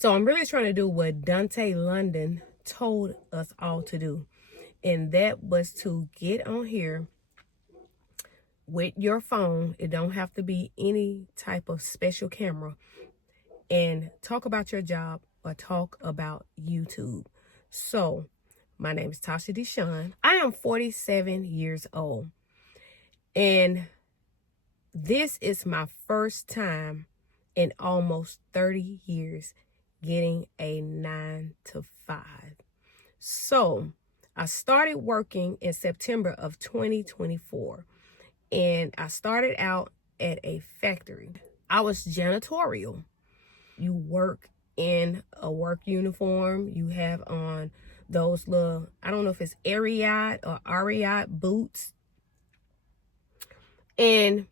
So I'm really trying to do what Dante London told us all to do. And that was to get on here with your phone. It don't have to be any type of special camera. And talk about your job or talk about YouTube. So my name is Tasha Deshawn. I am 47 years old. And this is my first time in almost 30 years getting a 9-to-5. So I started working in September of 2024, and I started out at a factory. I was janitorial. You work in a work uniform. You have on those little, I don't know if it's Ariat or Ariat boots. And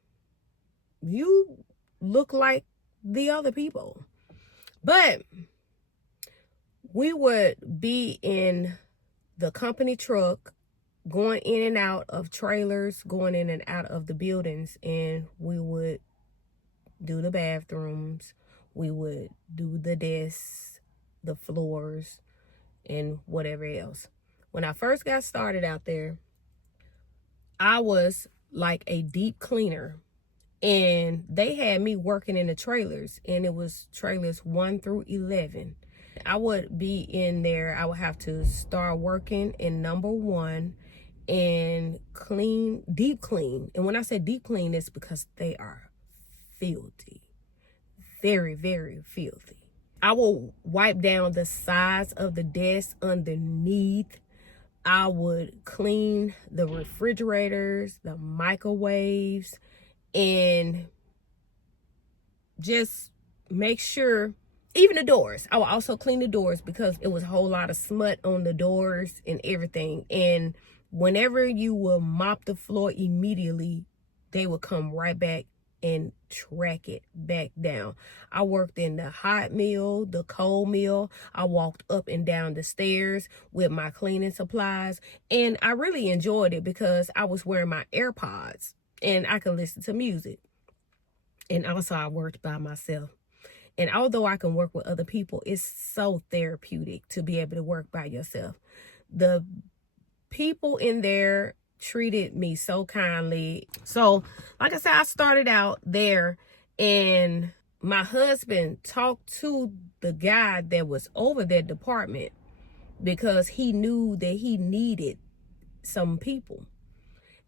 you look like the other people. But we would be in the company truck, going in and out of trailers, going in and out of the buildings, and we would do the bathrooms, we would do the desks, the floors, and whatever else. When I first got started out there, I was like a deep cleaner, and they had me working in the trailers, and it was trailers 1 through 11. I would be in there. I would have to start working in number 1 and clean, deep clean. And when I say deep clean, it's because they are filthy. Very, very filthy. I will wipe down the sides of the desk underneath. I would clean the refrigerators, the microwaves, and just make sure, even the doors. I would also clean the doors because it was a whole lot of smut on the doors and everything. And whenever you would mop the floor immediately, they would come right back and track it back down. I worked in the hot meal, the cold meal. I walked up and down the stairs with my cleaning supplies, and I really enjoyed it because I was wearing my AirPods and I could listen to music. And also I worked by myself. And although I can work with other people, it's so therapeutic to be able to work by yourself. The people in there treated me so kindly. So, like I said, I started out there, and my husband talked to the guy that was over that department because he knew that he needed some people.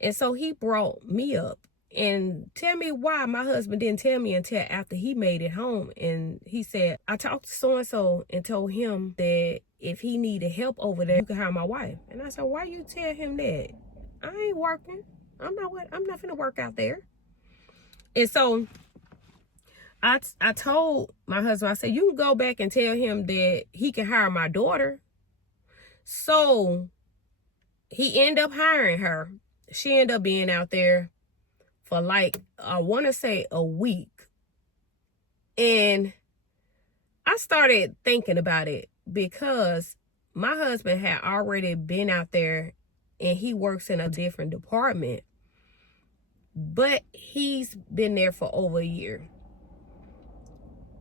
And so he brought me up. And tell me why my husband didn't tell me until after he made it home. And he said, I talked to so-and-so and told him that if he needed help over there, you could hire my wife. And I said, why you tell him that? I ain't working. I'm not finna work out there. And so I told my husband, I said, you can go back and tell him that he can hire my daughter. So he ended up hiring her. She ended up being out there for like, I want to say a week. And I started thinking about it because my husband had already been out there and he works in a different department, but he's been there for over a year.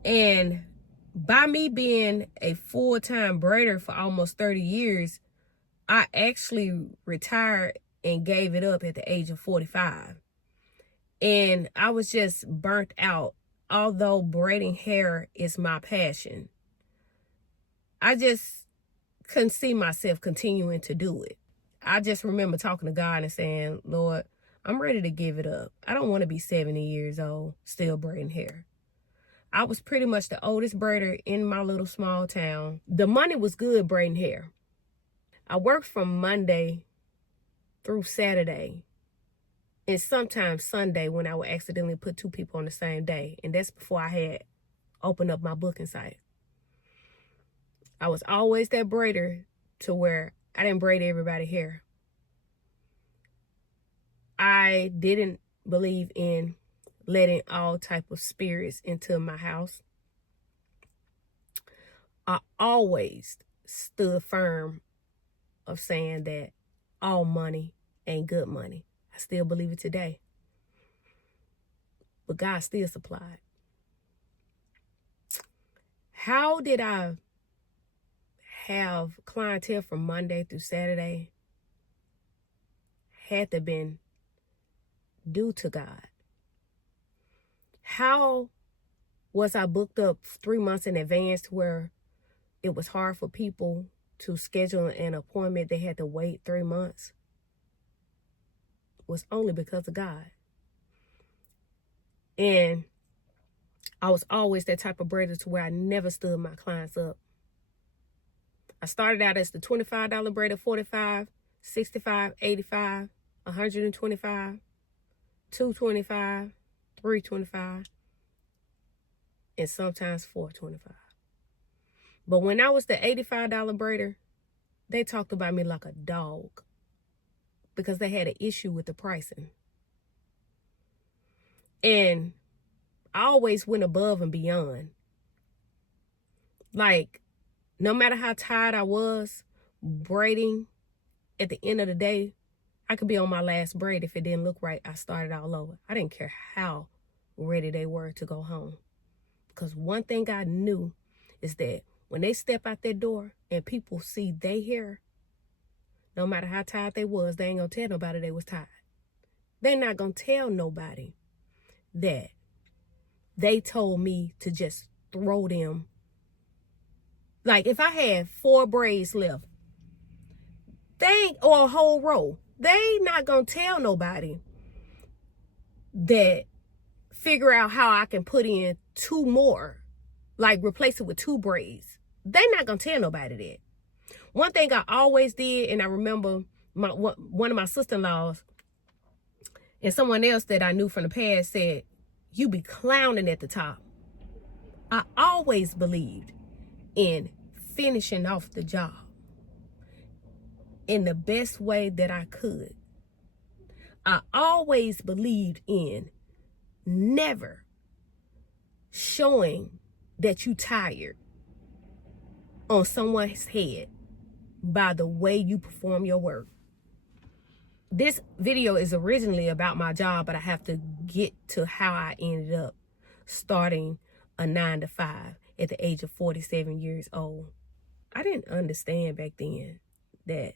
And by me being a full-time braider for almost 30 years, I actually retired and gave it up at the age of 45. And I was just burnt out. Although braiding hair is my passion, I just couldn't see myself continuing to do it. I just remember talking to God and saying, Lord, I'm ready to give it up. I don't want to be 70 years old still braiding hair. I was pretty much the oldest braider in my little small town. The money was good braiding hair. I worked from Monday through Saturday, and sometimes Sunday when I would accidentally put 2 people on the same day. And that's before I had opened up my booking site. I was always that braider to where I didn't braid everybody's hair. I didn't believe in letting all type of spirits into my house. I always stood firm of saying that all money ain't good money. I still believe it today. But God still supplied. How did I have clientele from Monday through Saturday? Had to been due to God. How was I booked up 3 months in advance to where it was hard for people to schedule an appointment? They had to wait 3 months. It was only because of God. And I was always that type of braider to where I never stood my clients up. I started out as the $25 braider, $45, $65, $85, $125, $225, $325, and sometimes $425. But when I was the $85 braider, they talked about me like a dog because they had an issue with the pricing. And I always went above and beyond. Like, no matter how tired I was braiding, at the end of the day, I could be on my last braid. If it didn't look right, I started all over. I didn't care how ready they were to go home. Because one thing I knew is that when they step out that door and people see they hair, no matter how tired they was, they ain't gonna tell nobody they was tired. They're not gonna tell nobody that they told me to just throw them. Like, if I had 4 braids left, or a whole row, they not gonna tell nobody that figure out how I can put in 2 more, like replace it with 2 braids. They not gonna tell nobody that. One thing I always did, and I remember one of my sister-in-laws and someone else that I knew from the past said, you be clowning at the top. I always believed in finishing off the job in the best way that I could. I always believed in never showing that you tired on someone's head by the way you perform your work. This video is originally about my job, but I have to get to how I ended up starting a 9-to-5 at the age of 47 years old. I didn't understand back then that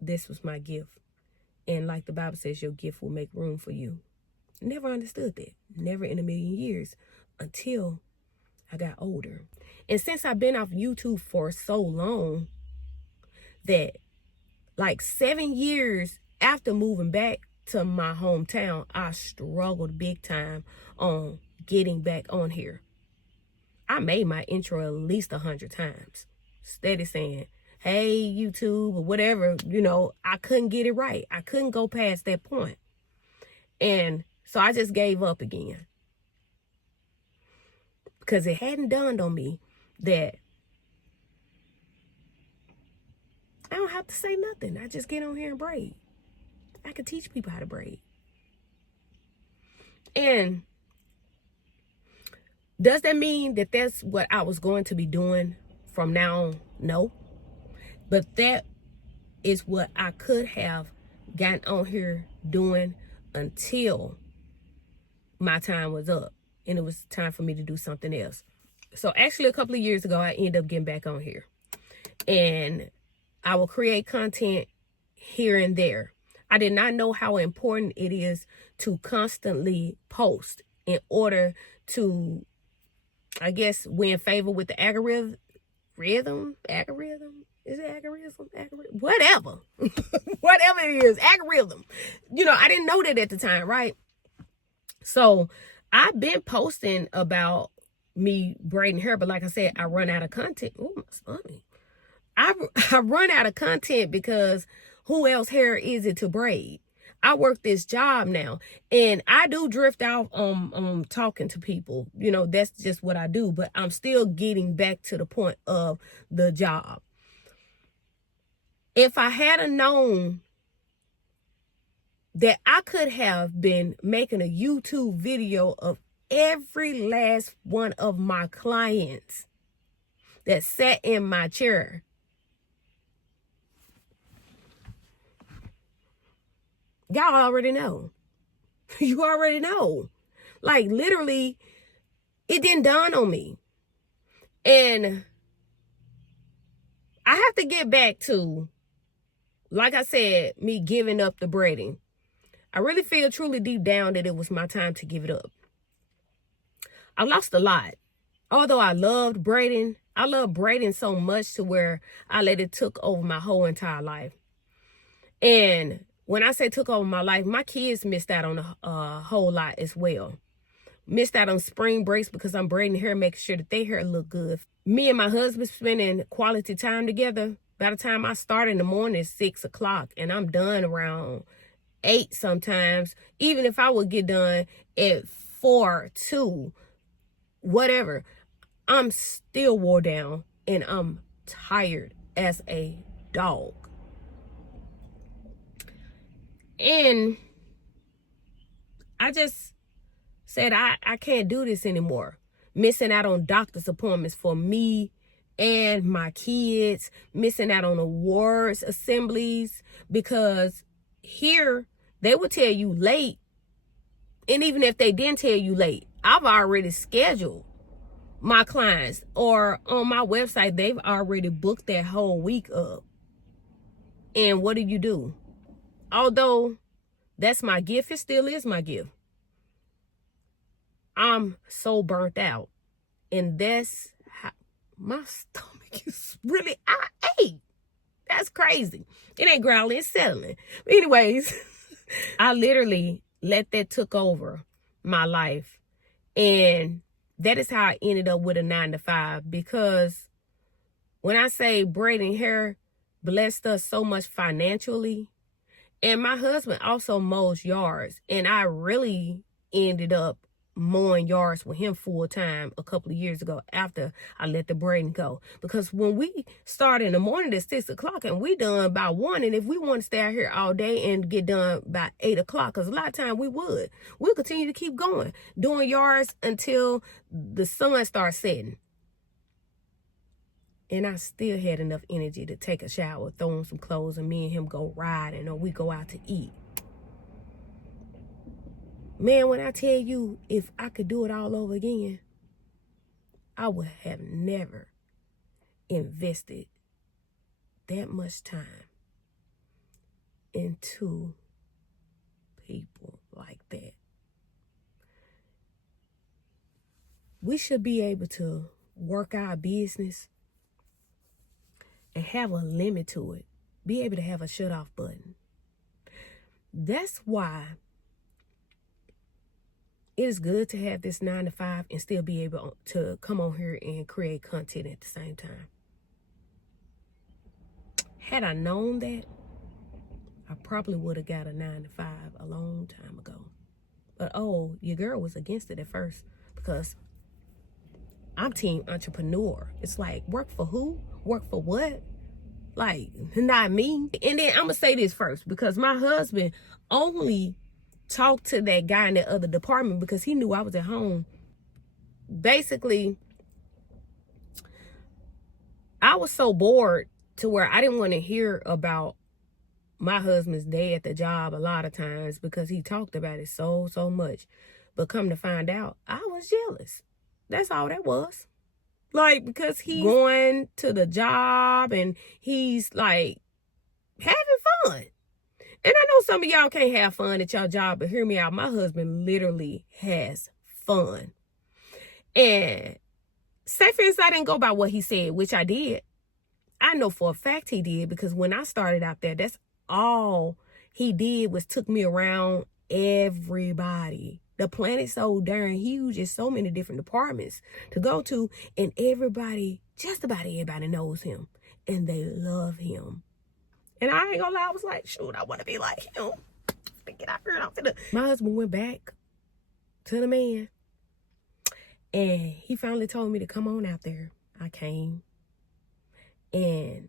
this was my gift. And like the Bible says, your gift will make room for you. Never understood that. Never in a million years until I got older. And since I've been off YouTube for so long that like 7 years after moving back to my hometown, I struggled big time on getting back on here. I made my intro at least 100 times. Steady saying, hey, YouTube, or whatever, I couldn't get it right. I couldn't go past that point. And so I just gave up again. Because it hadn't dawned on me that I don't have to say nothing. I just get on here and braid. I can teach people how to braid. And does that mean that that's what I was going to be doing from now on? No. But that is what I could have gotten on here doing until my time was up and it was time for me to do something else. So actually a couple of years ago, I ended up getting back on here. And I will create content here and there. I did not know how important it is to constantly post in order to, I guess, win favor with the algorithm. Is it algorithm? Whatever. Whatever it is, algorithm. I didn't know that at the time, right? So I've been posting about me braiding hair, but like I said, I run out of content. Oh, my stomach. I run out of content because who else hair is it to braid? I work this job now, and I do drift off on talking to people. That's just what I do, but I'm still getting back to the point of the job. If I had known that I could have been making a YouTube video of every last one of my clients that sat in my chair, y'all already know. You already know. Like, literally, it didn't dawn on me. And I have to get back to, like I said, me giving up the braiding. I really feel truly deep down that it was my time to give it up. I lost a lot. Although I loved braiding, I loved braiding so much to where I let it took over my whole entire life. And when I say took over my life, my kids missed out on a whole lot as well. Missed out on spring breaks because I'm braiding hair, making sure that their hair look good. Me and my husband spending quality time together. By the time I start in the morning, it's 6 o'clock, and I'm done around 8 sometimes. Even if I would get done at 4, 2, whatever, I'm still wore down and I'm tired as a dog. And I just said, I can't do this anymore. Missing out on doctor's appointments for me and my kids, missing out on awards assemblies, because here they would tell you late. And even if they didn't tell you late, I've already scheduled my clients, or on my website, they've already booked that whole week up. And what do? Although that's my gift, it still is my gift. I'm so burnt out. And that's how my stomach is really, I ate. That's crazy. It ain't growling, it's settling. But anyways, I literally let that took over my life. And that is how I ended up with a 9-to-5. Because when I say braiding hair blessed us so much financially, and my husband also mows yards, and I really ended up mowing yards with him full time a couple of years ago after I let the braiding go. Because when we start in the morning at 6 o'clock and we done by 1, and if we want to stay out here all day and get done by 8 o'clock, because a lot of time we'll continue to keep going, doing yards until the sun starts setting. And I still had enough energy to take a shower, throw on some clothes, and me and him go riding, or we go out to eat. Man, when I tell you, if I could do it all over again, I would have never invested that much time into people like that. We should be able to work our business and have a limit to it. Be able to have a shut-off button. That's why it is good to have this 9-to-5 and still be able to come on here and create content at the same time. Had I known that, I probably would have got a 9-to-5 a long time ago. But your girl was against it at first, because I'm team entrepreneur. It's like, work for who? Work for what? Like, not me. And then I'm going to say this first, because my husband only talked to that guy in the other department because he knew I was at home. Basically, I was so bored to where I didn't want to hear about my husband's day at the job a lot of times, because he talked about it so much. But come to find out, I was jealous. That's all that was. Like, because he's going to the job and he's like having fun. And I know some of y'all can't have fun at your job, but hear me out. My husband literally has fun. And say for instance, I didn't go by what he said, which I did. I know for a fact he did, because when I started out there, that's all he did was took me around everybody. The planet's so darn huge. There's so many different departments to go to, and everybody, just about everybody knows him, and they love him. And I ain't gonna lie, I was like, shoot, I want to be like him. Get out here. My husband went back to the man, and he finally told me to come on out there. I came. And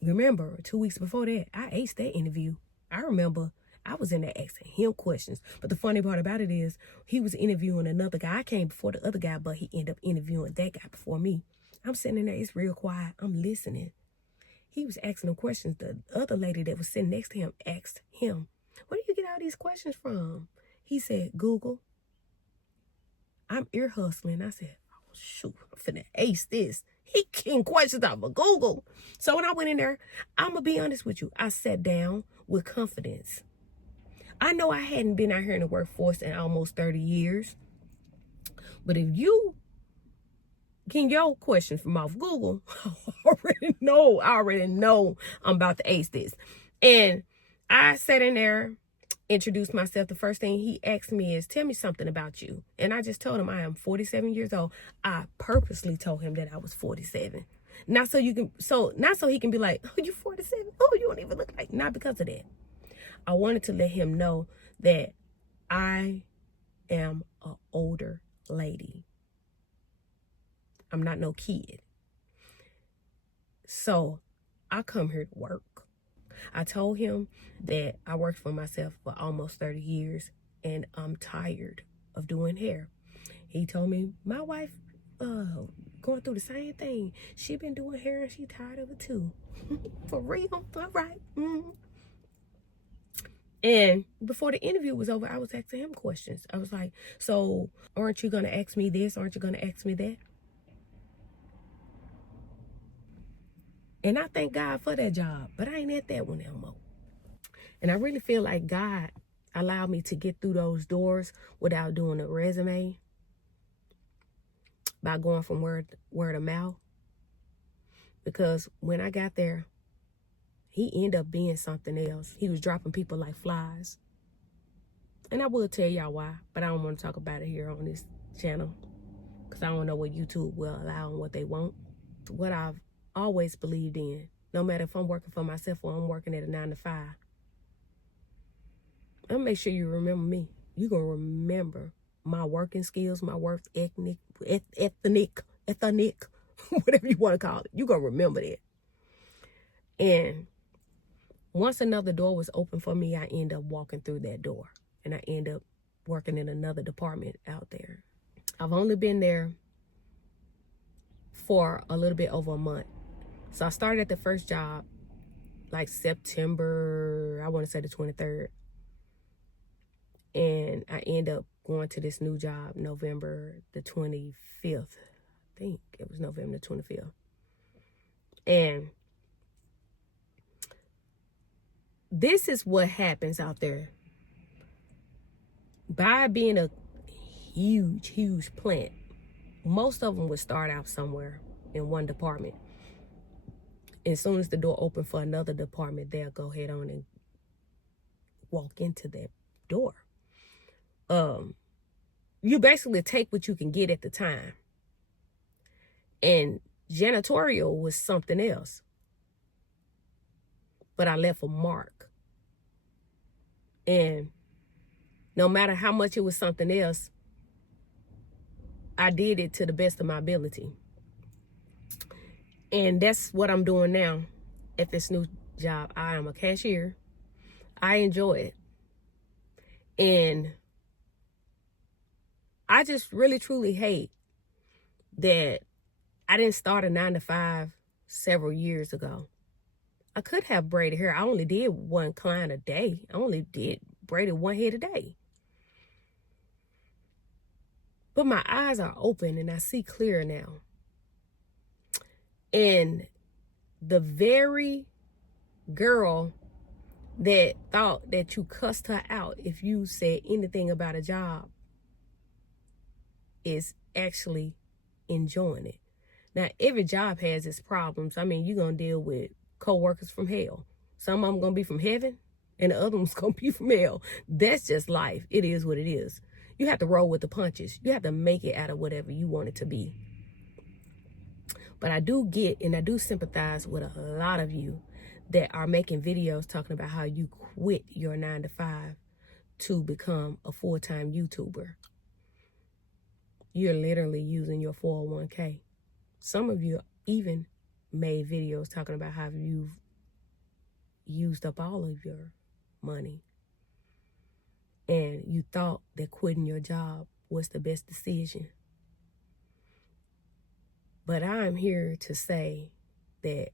remember, 2 weeks before that, I aced that interview. I remember I was in there asking him questions. But the funny part about it is, he was interviewing another guy. I came before the other guy, but he ended up interviewing that guy before me. I'm sitting in there, it's real quiet. I'm listening. He was asking them questions. The other lady that was sitting next to him asked him, where do you get all these questions from? He said, Google. I'm ear hustling. I said, shoot, I'm finna ace this. He getting questions out of Google. So when I went in there, I'm going to be honest with you. I sat down with confidence. I know I hadn't been out here in the workforce in almost 30 years. But if you get your question from off Google, I already know I'm about to ace this. And I sat in there, introduced myself. The first thing he asked me is, tell me something about you. And I just told him I am 47 years old. I purposely told him that I was 47. Not so he can be like, oh, you 47? Oh, you don't even look like. Not because of that. I wanted to let him know that I am an older lady. I'm not no kid. So I come here to work. I told him that I worked for myself for almost 30 years and I'm tired of doing hair. He told me my wife going through the same thing. She been doing hair and she tired of it too. For real? All right. Mm-hmm. And before the interview was over, I was asking him questions. I was like, so aren't you going to ask me this? Aren't you going to ask me that? And I thank God for that job, but I ain't at that one no more. And I really feel like God allowed me to get through those doors without doing a resume, by going from word of mouth. Because when I got there, he ended up being something else. He was dropping people like flies. And I will tell y'all why, but I don't want to talk about it here on this channel because I don't know what YouTube will allow and what they won't. What I've always believed in, no matter if I'm working for myself or I'm working at a 9 to 5, I'm gonna make sure you remember me. You're gonna remember my working skills, my work ethnic, whatever you want to call it. You're gonna remember that. And once another door was open for me, I end up walking through that door and I end up working in another department out there. I've only been there for a little bit over a month. So I started at the first job like September, I want to say the 23rd. And I end up going to this new job November the 25th. I think it was November the 25th. And this is what happens out there. By being a huge plant, most of them would start out somewhere in one department. And as soon as the door opened for another department, they'll go ahead on and walk into that door. You basically take what you can get at the time. And janitorial was something else. But I left a mark. And no matter how much it was something else, I did it to the best of my ability. And that's what I'm doing now at this new job. I am a cashier. I enjoy it. And I just really, truly hate that I didn't start a 9 to 5 several years ago. I could have braided hair. I only did one client a day. I only did braided one head a day. But my eyes are open and I see clear now. And the very girl that thought that you cussed her out if you said anything about a job is actually enjoying it. Now, every job has its problems. I mean, you're going to deal with co-workers from hell. Some of them going to be from heaven and the other one's going to be from hell. That's just life. It is what it is. You have to roll with the punches. You have to make it out of whatever you want it to be. But I do get and I do sympathize with a lot of you that are making videos talking about how you quit your 9 to 5 to become a full-time YouTuber. You're literally using your 401k. Some of you even made videos talking about how you've used up all of your money. And you thought that quitting your job was the best decision. But I'm here to say that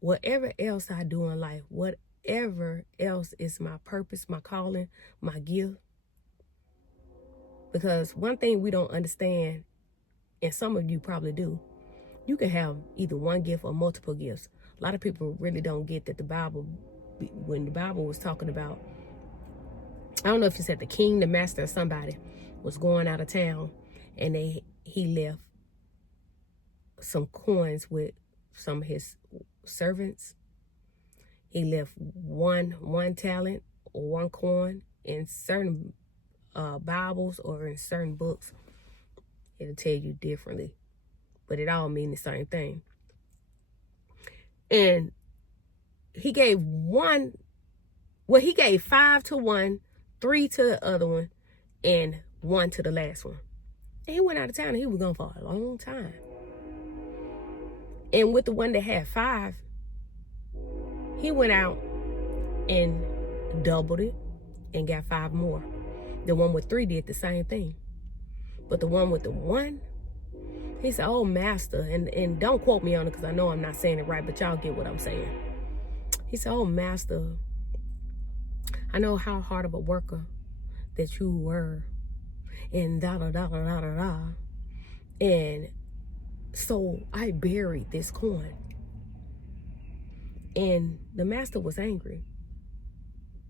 whatever else I do in life, whatever else is my purpose, my calling, my gift. Because one thing we don't understand and some of you probably do, you can have either one gift or multiple gifts. A lot of people really don't get that the Bible, when the Bible was talking about, I don't know if you said the king, the master, or somebody was going out of town, and he left some coins with some of his servants. He left one talent or one coin. In certain Bibles or in certain books, it'll tell you differently, but it all means the same thing. And he gave he gave 5 to one, 3 to the other one, and 1 to the last one. And he went out of town, and he was gone for a long time. And with the one that had 5, he went out and doubled it and got 5 more. The one with 3 did the same thing. But the one with the 1, he said, "Oh, master," and don't quote me on it because I know I'm not saying it right, but y'all get what I'm saying. He said, "Oh, master, I know how hard of a worker that you were, and da da da da da da da. And so I buried this coin." And the master was angry.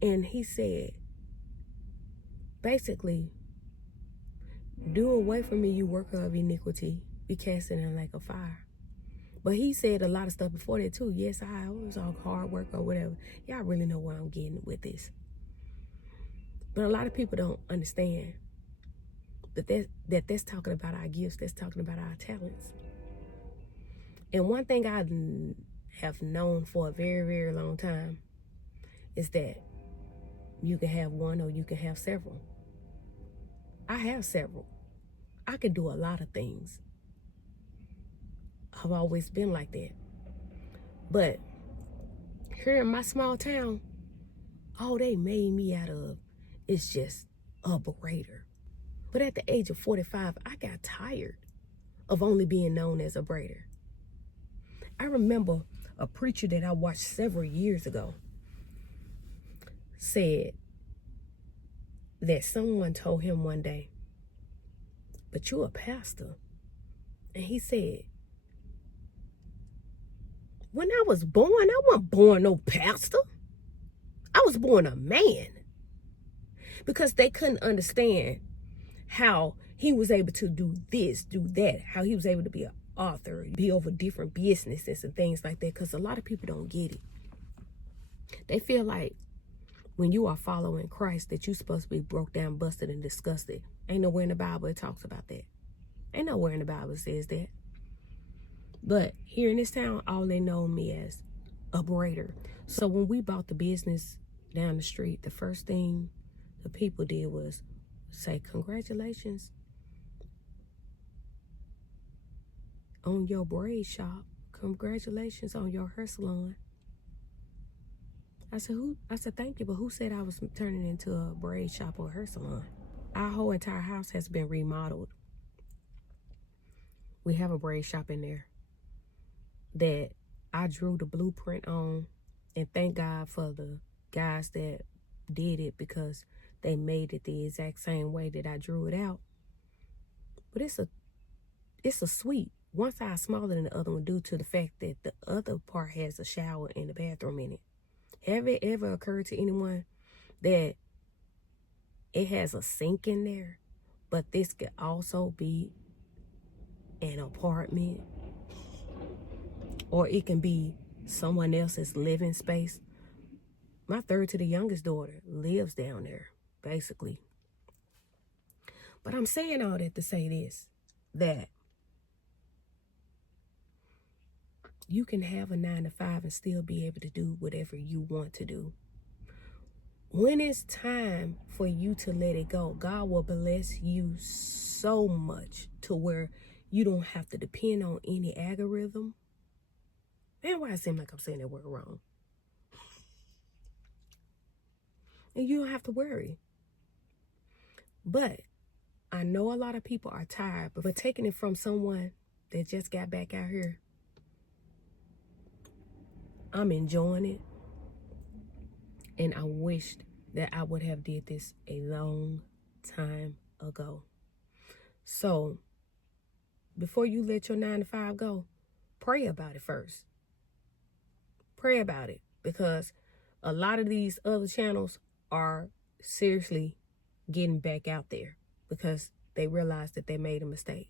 And he said, basically, "Do away from me, you worker of iniquity, be cast in a lake of fire." But he said a lot of stuff before that too. Yes, I was all hard work or whatever. Y'all really know where I'm getting with this. But a lot of people don't understand that's talking about our gifts. That's talking about our talents. And one thing I have known for a very, very long time is that you can have one or you can have several. I have several. I can do a lot of things. I've always been like that. But here in my small town, all they made me out of is just a braider. But at the age of 45, I got tired of only being known as a braider. I remember a preacher that I watched several years ago said that someone told him one day, "But you're a pastor." And he said, "When I was born, I wasn't born no pastor. I was born a man." Because they couldn't understand how he was able to do this, do that, how he was able to be an author, be over different businesses and things like that, because a lot of people don't get it. They feel like when you are following Christ that you're supposed to be broke down, busted, and disgusted. Ain't nowhere in the Bible it talks about that. Ain't nowhere in the Bible it says that. But here in this town, all they know me as a braider. So when we bought the business down the street, the first thing the people did was say, "Congratulations on your braid shop. Congratulations on your hair salon." I said, "Thank you, but who said I was turning into a braid shop or a hair salon?" Our whole entire house has been remodeled. We have a braid shop in there that I drew the blueprint on, and thank God for the guys that did it because they made it the exact same way that I drew it out. But it's a suite, one size smaller than the other one due to the fact that the other part has a shower and a bathroom in it. Have it ever occurred to anyone that it has a sink in there, but this could also be an apartment, or it can be someone else's living space? My third to the youngest daughter lives down there, basically. But I'm saying all that to say this, that you can have a 9 to 5 and still be able to do whatever you want to do. When it's time for you to let it go, God will bless you so much to where you don't have to depend on any algorithm. Man, why it seem like I'm saying that word wrong? And you don't have to worry. But I know a lot of people are tired, but taking it from someone that just got back out here, I'm enjoying it. And I wished that I would have did this a long time ago. So before you let your 9 to 5 go, pray about it first. Pray about it, because a lot of these other channels are seriously getting back out there because they realize that they made a mistake.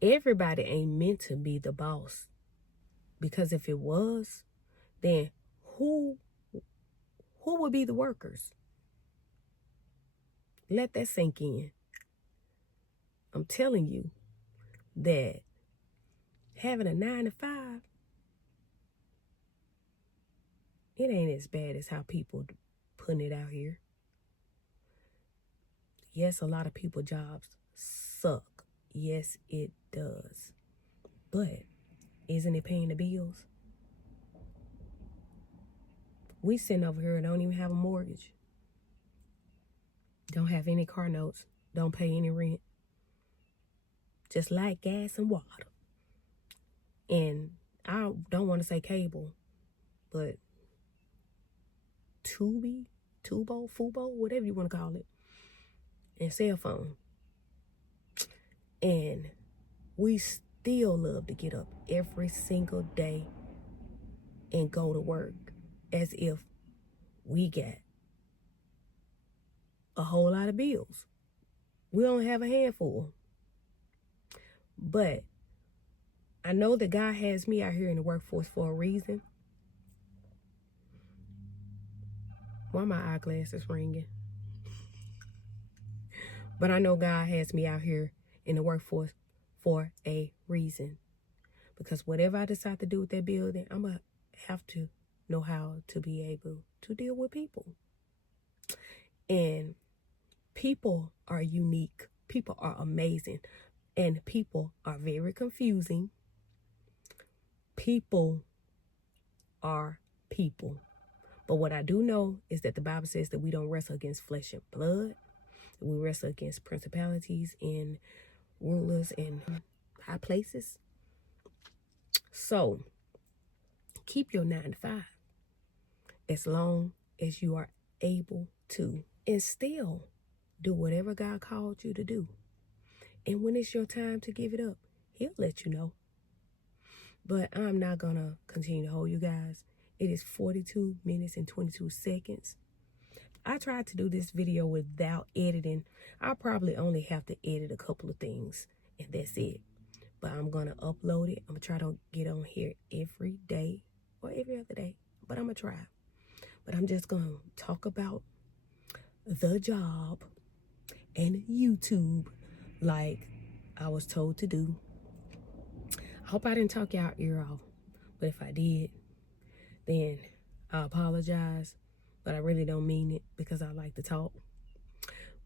Everybody ain't meant to be the boss, because if it was, then who would be the workers? Let that sink in. I'm telling you that having a 9 to 5, it ain't as bad as how people putting it out here. Yes, a lot of people jobs suck. Yes, it does. But isn't it paying the bills? We sitting over here and don't even have a mortgage. Don't have any car notes. Don't pay any rent. Just light, gas, and water. And I don't want to say cable, but Tubi, Tubo, Fubo, whatever you want to call it, and cell phone. And we still love to get up every single day and go to work as if we got a whole lot of bills. We only have a handful. But I know that God has me out here in the workforce for a reason. Why are my eyeglasses ringing? But I know God has me out here in the workforce for a reason. Because whatever I decide to do with that building, I'm going to have to know how to be able to deal with people. And people are unique. People are amazing. And people are very confusing. People are people. But what I do know is that the Bible says that we don't wrestle against flesh and blood. We wrestle against principalities and rulers in high places. So keep your 9 to 5 as long as you are able to, and still do whatever God called you to do. And when it's your time to give it up, He'll let you know. But I'm not going to continue to hold you guys. It is 42 minutes and 22 seconds. I tried to do this video without editing. I'll probably only have to edit a couple of things, and that's it. But I'm going to upload it. I'm going to try to get on here every day or every other day. But I'm going to try. But I'm just going to talk about the job and YouTube like I was told to do. I hope I didn't talk y'all ear off. But if I did, then I apologize. But I really don't mean it because I like to talk.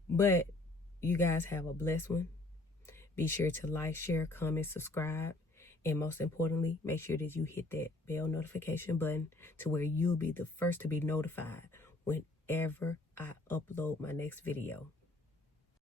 But you guys have a blessed one. Be sure to like, share, comment, subscribe. And most importantly, make sure that you hit that bell notification button to where you'll be the first to be notified whenever I upload my next video.